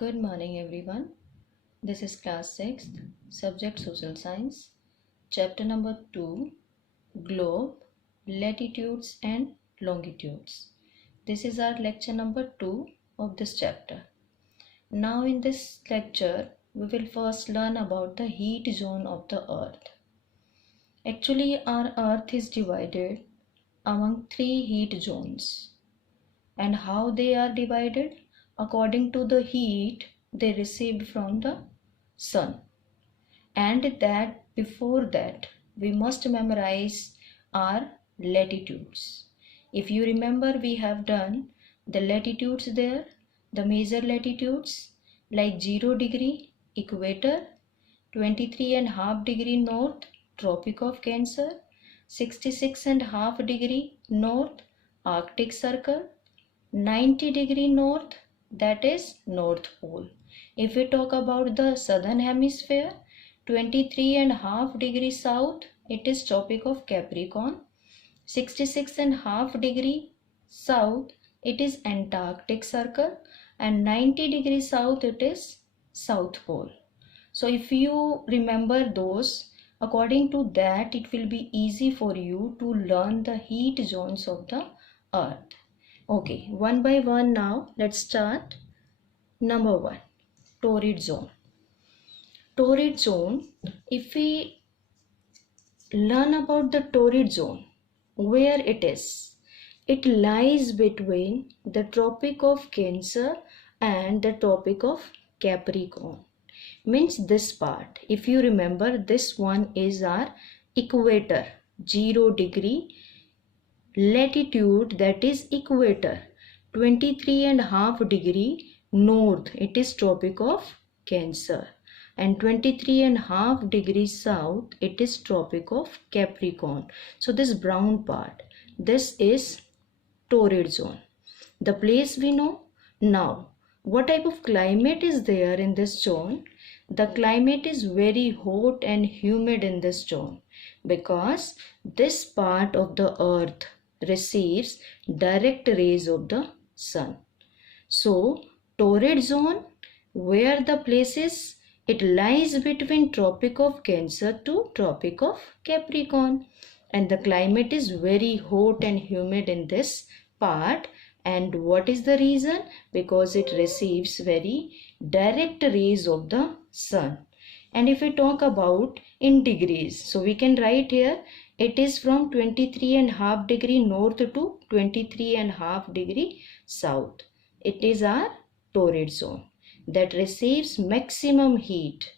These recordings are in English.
Good morning everyone. This is class 6th, subject social science, chapter number 2, globe, latitudes and longitudes. This is our lecture number 2 of this chapter. Now in this lecture, we will first learn about the heat zone of the earth. Actually, our earth is divided among 3 heat zones. And how they are divided? According to the heat they received from the sun. And that before that we must memorize our latitudes. If you remember, we have done the latitudes there, the major latitudes like 0 degree equator, 23.5 degree north Tropic of Cancer, 66.5 degree north Arctic Circle, 90 degree north, that is North Pole. If we talk about the southern hemisphere, 23.5 degree south, it is Tropic of Capricorn, 66.5 degree south, it is Antarctic Circle, and 90 degree south, it is South Pole. So if you remember those, according to that, it will be easy for you to learn the heat zones of the earth. Okay, one by one now, let's start. Number 1, torrid zone. Torrid zone, if we learn about the torrid zone, where it is, it lies between the Tropic of Cancer and the Tropic of Capricorn. Means this part, if you remember, this one is our equator, 0 degree latitude, that is equator, 23.5 degree north, it is Tropic of Cancer, and 23.5 degrees south, it is Tropic of Capricorn. So this brown part, this is torrid zone. The place we know. Now what type of climate is there in this zone? The climate is very hot and humid in this zone because this part of the earth receives direct rays of the sun. So torrid zone, where the place is, it lies between Tropic of Cancer to Tropic of Capricorn, and the climate is very hot and humid in this part. And what is the reason? Because it receives very direct rays of the sun. And if we talk about in degrees, so we can write here, it is from 23.5 degree north to 23.5 degree south. It is our torrid zone that receives maximum heat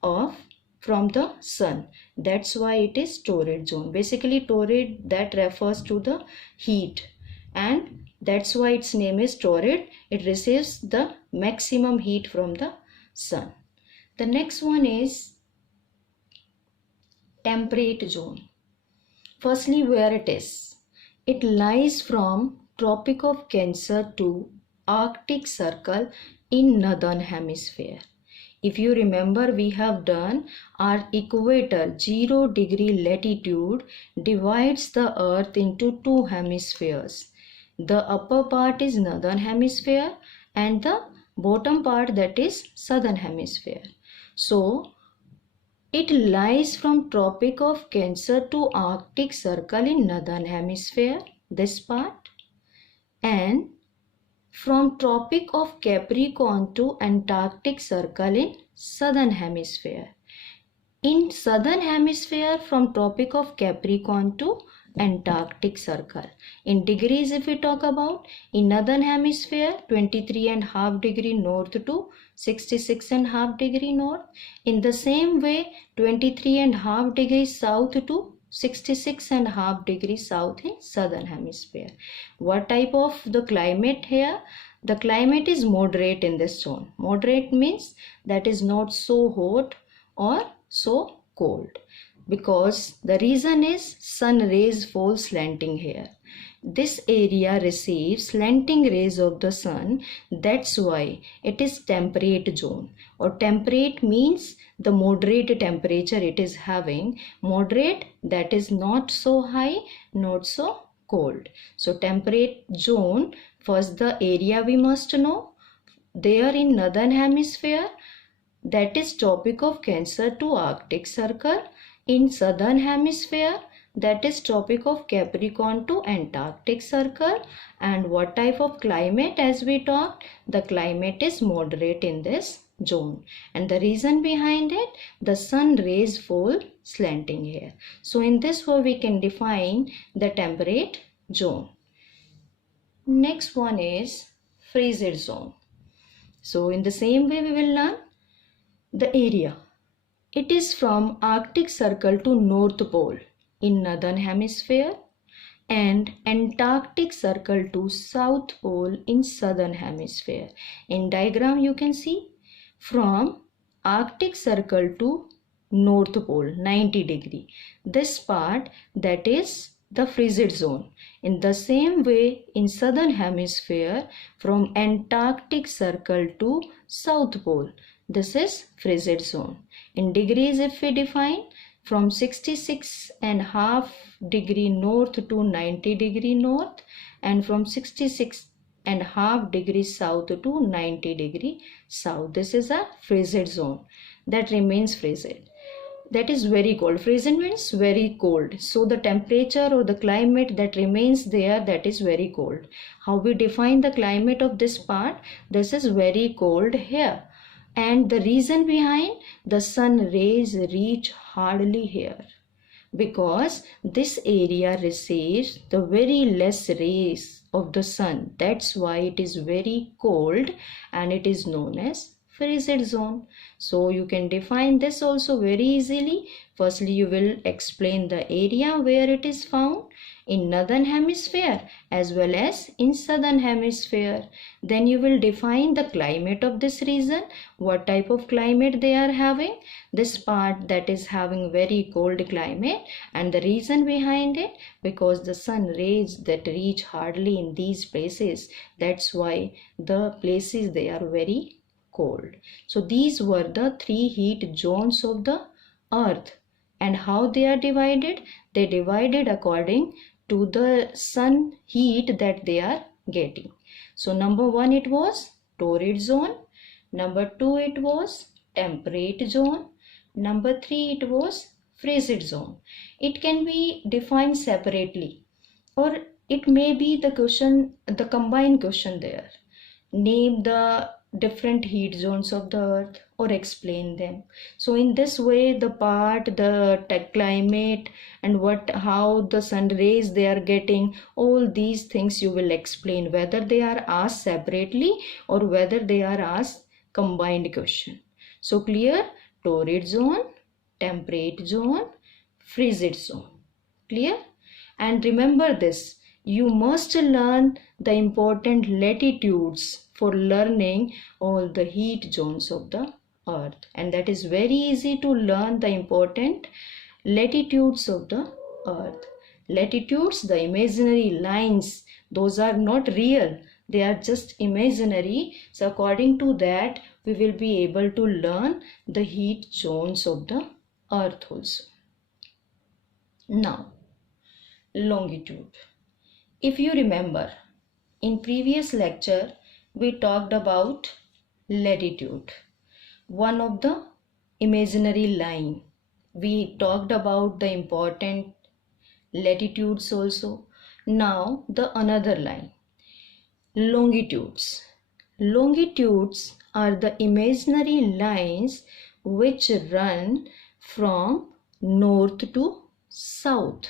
from the sun. That's why it is torrid zone. Basically torrid, that refers to the heat, and that's why its name is torrid. It receives the maximum heat from the sun. The next one is temperate zone. Firstly, where it is? It lies from Tropic of Cancer to Arctic Circle in northern hemisphere. If you remember, we have done our equator, 0 degree latitude, divides the earth into 2 hemispheres. The upper part is northern hemisphere and the bottom part, that is southern hemisphere. So it lies from Tropic of Cancer to Arctic Circle in northern hemisphere, this part, and from Tropic of Capricorn to Antarctic Circle in southern hemisphere. In southern hemisphere, from Tropic of Capricorn to Antarctic Circle. In degrees, if we talk about, in northern hemisphere, 23.5 degree north to 66.5 degree north. In the same way, 23.5 degrees south to 66.5 degrees south in southern hemisphere. What type of the climate here? The climate is moderate in this zone. Moderate means that is not so hot or so cold, because the reason is sun rays fall slanting here. This area receives slanting rays of the sun. That's why it is temperate zone. Or temperate means the moderate temperature it is having. Moderate, that is not so high, not so cold. So temperate zone, first the area we must know. there in northern hemisphere, that is tropic of Cancer to Arctic Circle. In southern hemisphere, that is tropic of Capricorn to Antarctic Circle. And what type of climate? As we talked, the climate is moderate in this zone. And the reason behind it, the sun rays fall slanting here. So in this way we can define the temperate zone. Next one is frigid zone. So in the same way we will learn the area. It is from Arctic Circle to North Pole in northern hemisphere and Antarctic Circle to South Pole in southern hemisphere. In diagram you can see from Arctic Circle to North Pole 90 degree. This part, that is the frigid zone. In the same way in southern hemisphere from Antarctic Circle to South Pole, this is frigid zone. In degrees if we define, from 66.5 degree north to 90 degree north, and from 66.5 degree south to 90 degree south. This is a frigid zone that remains frigid. That is very cold. Frigid means very cold. So the temperature or the climate that remains there, that is very cold. How we define the climate of this part? This is very cold here. And the reason behind, the sun rays reach hardly here, because this area receives the very less rays of the sun. That's why it is very cold and it is known as frigid zone. So you can define this also very easily. Firstly, you will explain the area where it is found in northern hemisphere as well as in southern hemisphere. Then you will define the climate of this region, what type of climate they are having. This part, that is having very cold climate, and the reason behind it, because the sun rays that reach hardly in these places, that's why the places they are very cold. So these were the three heat zones of the earth. And how they are divided? They divided according to the sun heat that they are getting. So number 1 it was torrid zone, number 2 it was temperate zone, number 3 it was frigid zone. It can be defined separately, or it may be the question, the combined question there. Name the different heat zones of the earth or explain them. So in this way, the part, the climate, and how the sun rays they are getting, all these things you will explain, whether they are asked separately or whether they are asked combined question. So clear? Torrid zone, temperate zone, frigid zone. Clear? And remember this, you must learn the important latitudes for learning all the heat zones of the earth. And that is very easy to learn the important latitudes of the earth. Latitudes, the imaginary lines, those are not real. They are just imaginary. So according to that, we will be able to learn the heat zones of the earth also. Now, longitude. If you remember, in previous lecture, we talked about latitude, one of the imaginary line. We talked about the important latitudes also. Now the another line, longitudes. Longitudes are the imaginary lines which run from north to south.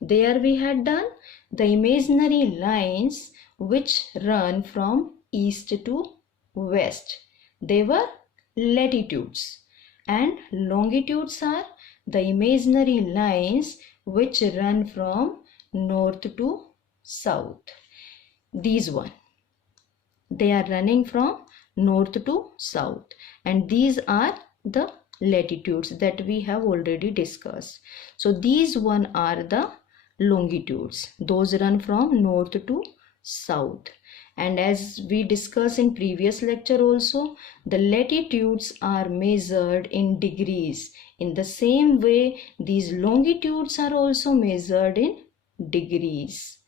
There we had done the imaginary lines which run from east to west. They were latitudes. And longitudes are the imaginary lines which run from north to south. These one, they are running from north to south, and these are the latitudes that we have already discussed. So these one are the longitudes, those run from north to south. And as we discussed in previous lecture also, the latitudes are measured in degrees. In the same way, these longitudes are also measured in degrees.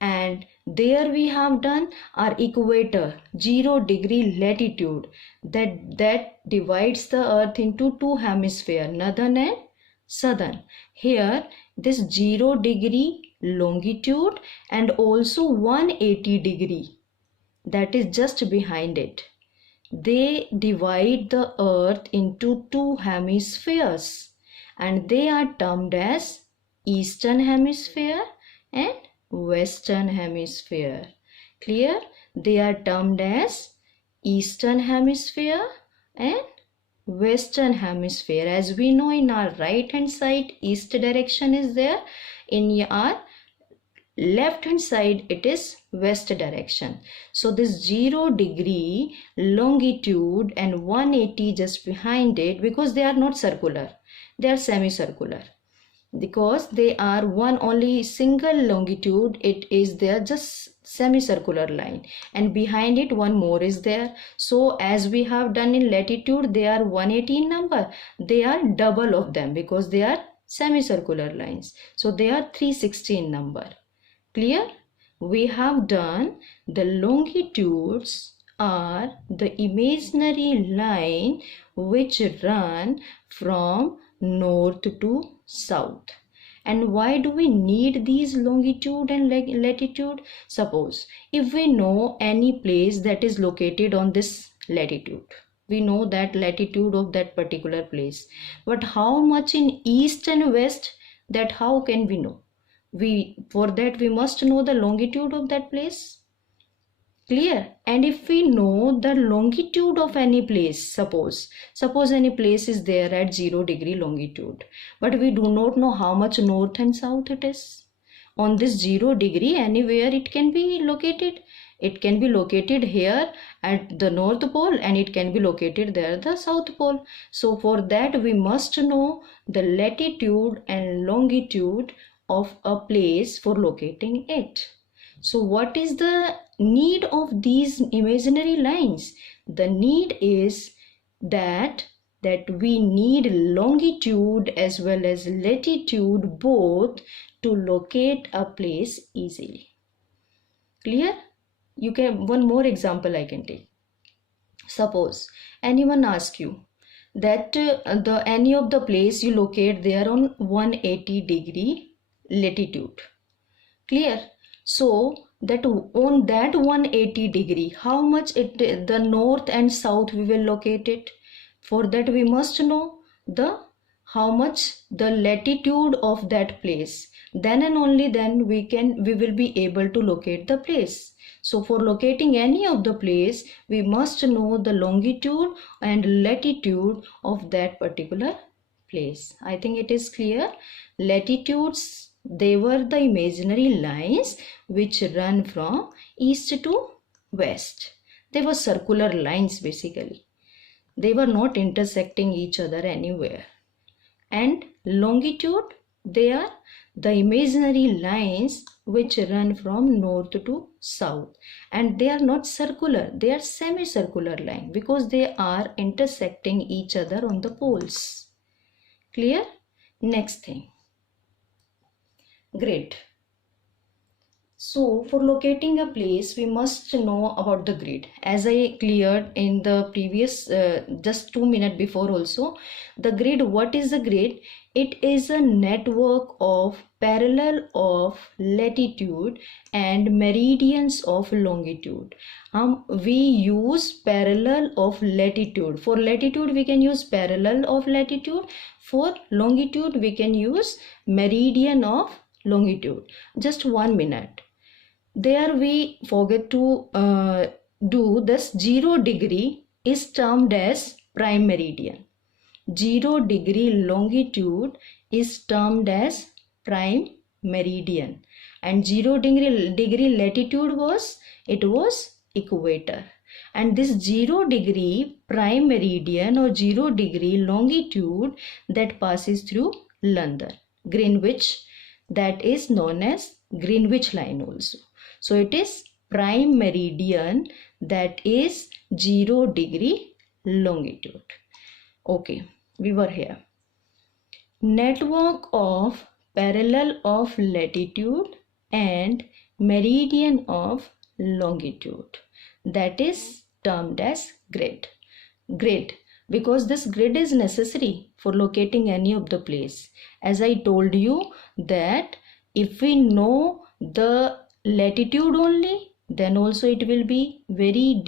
And There we have done our equator, 0-degree latitude, that divides the earth into two hemispheres, northern and southern. Here this 0-degree longitude and also 180-degree, that is just behind it. They divide the earth into two hemispheres and they are termed as eastern hemisphere and western hemisphere. Clear? They are termed as eastern hemisphere and western hemisphere. As we know, in our right hand side east direction is there, in our left hand side it is west direction. So this 0-degree longitude and 180 just behind it, because they are not circular, they are semicircular. Because they are one only single longitude, it is there just semicircular line, and behind it one more is there. So as we have done in latitude, they are 180 in number, they are double of them because they are semicircular lines, so they are 360 in number. Clear? We have done the longitudes are the imaginary line which run from north to south. And why do we need these longitude and latitude? Suppose if we know any place that is located on this latitude, we know that latitude of that particular place, but how much in east and west, that how can we know? For that we must know the longitude of that place. Clear? And if we know the longitude of any place, suppose any place is there at 0-degree longitude, but we do not know how much north and south it is. On this 0-degree, anywhere it can be located. It can be located here at the North Pole and it can be located there at the South Pole. So for that we must know the latitude and longitude of a place for locating it. So what is the need of these imaginary lines? The need is that we need longitude as well as latitude both to locate a place easily. Clear? You can, one more example I can take. Suppose anyone asks you that any of the place you locate there on 180-degree latitude. Clear? So that on that 180-degree, how much the north and south we will locate it. For that we must know how much the latitude of that place. Then and only then we will be able to locate the place. So for locating any of the place, we must know the longitude and latitude of that particular place. I think it is clear. Latitudes, they were the imaginary lines which run from east to west. They were circular lines basically. They were not intersecting each other anywhere. And longitude, they are the imaginary lines which run from north to south, and they are not circular, they are semicircular line because they are intersecting each other on the poles. Clear? Next thing, grid. So for locating a place, we must know about the grid. As I cleared in the previous just 2 minutes before also, the grid, what is the grid? It is a network of parallel of latitude and meridians of longitude. We use parallel of latitude. For latitude we can use parallel of latitude. For longitude we can use meridian of longitude. Just 1 minute. There we forget to do this. 0-degree is termed as prime meridian. 0-degree longitude is termed as prime meridian, and 0-degree latitude was equator. And this 0-degree prime meridian or 0-degree longitude that passes through London, Greenwich, that is known as Greenwich line also. So it is prime meridian, that is 0-degree longitude. Okay, we were here. Network of parallel of latitude and meridian of longitude, that is termed as grid. Grid, because this grid is necessary for locating any of the place. As I told you that if we know the latitude only, then also it will be very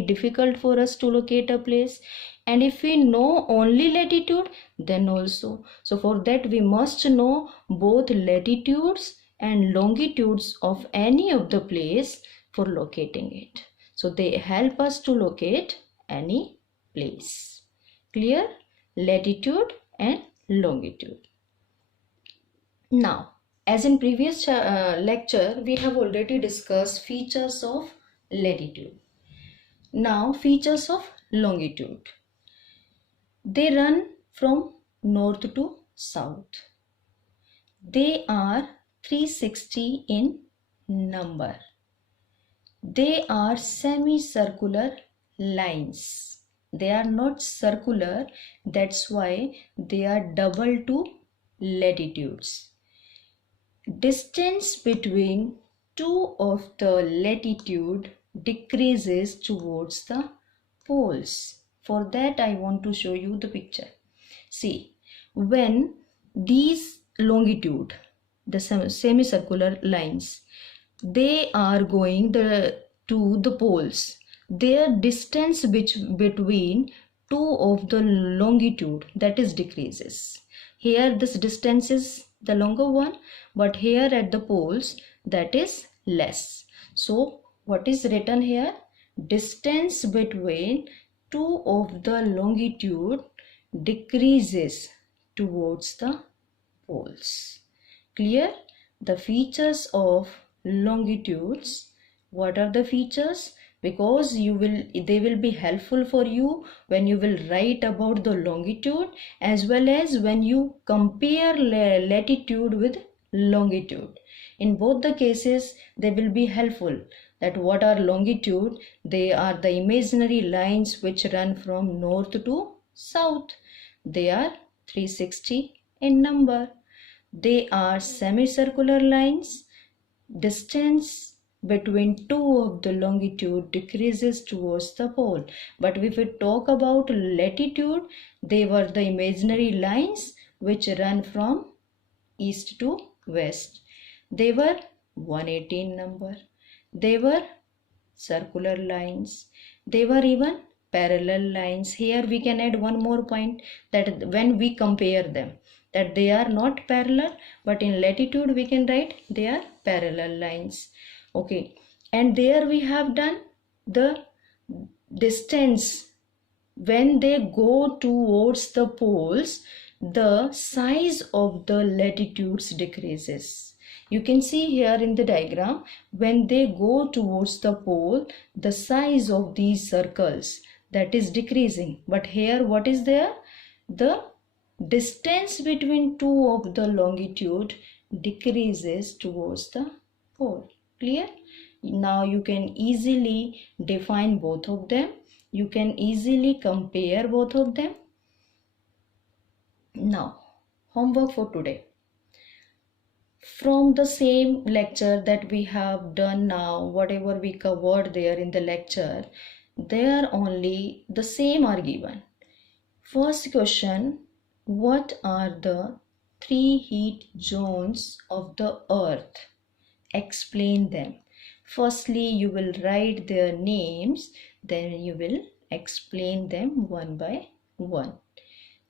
difficult for us to locate a place. And if we know only latitude, then also, so for that we must know both latitudes and longitudes of any of the place for locating it. So they help us to locate any place. Clear? Latitude and longitude. Now, as in previous lecture, we have already discussed features of latitude. Now, features of longitude. They run from north to south. They are 360 in number. They are semicircular lines. They are not circular, that's why they are double to latitudes. Distance between two of the latitude decreases towards the poles. For that I want to show you the picture. See, when these longitude, the semicircular lines, they are going to the poles, their distance between two of the longitude, that is decreases. Here this distance is the longer one, but here at the poles that is less. So what is written here? Distance between two of the longitude decreases towards the poles. Clear? The features of longitudes. What are the features? Because they will be helpful for you when you will write about the longitude, as well as when you compare latitude with longitude. In both the cases they will be helpful. That what are longitude? They are the imaginary lines which run from north to south. They are 360 in number. They are semicircular lines. Distance between two of the longitude decreases towards the pole. But if we talk about latitude, they were the imaginary lines which run from east to west. They were 180 in number. They were circular lines. They were even parallel lines. Here we can add one more point, that when we compare them, that they are not parallel, but in latitude we can write they are parallel lines. Okay, and there we have done the distance when they go towards the poles, the size of the latitudes decreases. You can see here in the diagram, when they go towards the pole, the size of these circles, that is decreasing. But here what is there? The distance between two of the longitude decreases towards the pole. Clear? Now you can easily define both of them. You can easily compare both of them. Now, homework for today. From the same lecture that we have done now, whatever we covered there in the lecture, there only the same are given. First question, what are the three heat zones of the earth? Explain them. Firstly, you will write their names, then you will explain them one by one.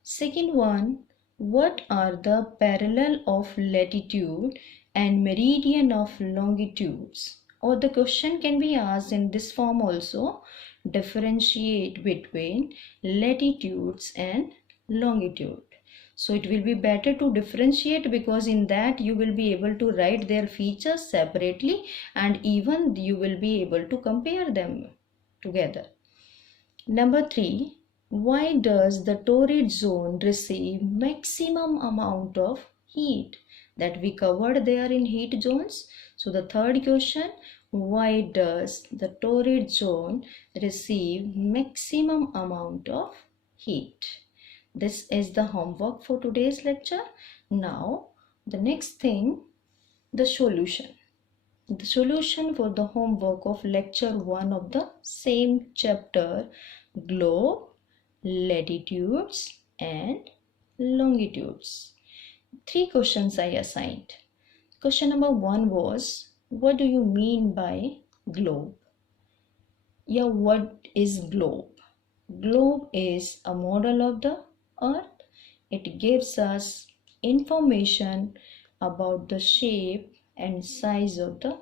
Second one, what are the parallel of latitude and meridian of longitudes? Or the question can be asked in this form also, differentiate between latitudes and longitude. So it will be better to differentiate, because in that you will be able to write their features separately, and even you will be able to compare them together. Number 3, why does the torrid zone receive maximum amount of heat? That we covered there in heat zones. So the third question, why does the torrid zone receive maximum amount of heat? This is the homework for today's lecture. Now, the next thing, the solution. The solution for the homework of lecture 1 of the same chapter, globe, latitudes and longitudes. 3 questions I assigned. Question number 1 was, what do you mean by globe? Yeah, what is globe? Globe is a model of the earth. It gives us information about the shape and size of the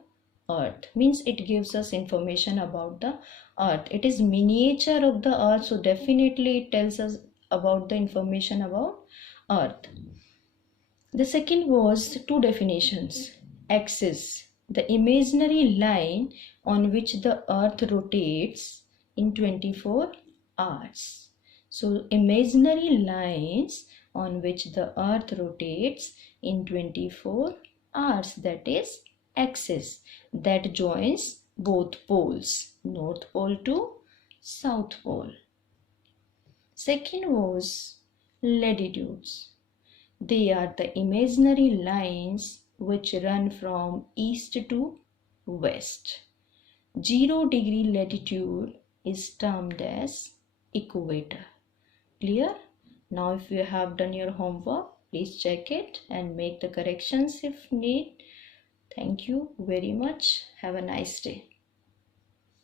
earth. Means it gives us information about the earth. It is miniature of the earth, so definitely it tells us about the information about earth. The second was 2 definitions. Axis, the imaginary line on which the earth rotates in 24 hours. So imaginary lines on which the earth rotates in 24 hours, that is axis, that joins both poles, North Pole to South Pole. Second was latitudes. They are the imaginary lines which run from east to west. 0-degree latitude is termed as equator. Clear? Now if you have done your homework, please check it and make the corrections if need. Thank you very much. Have a nice day.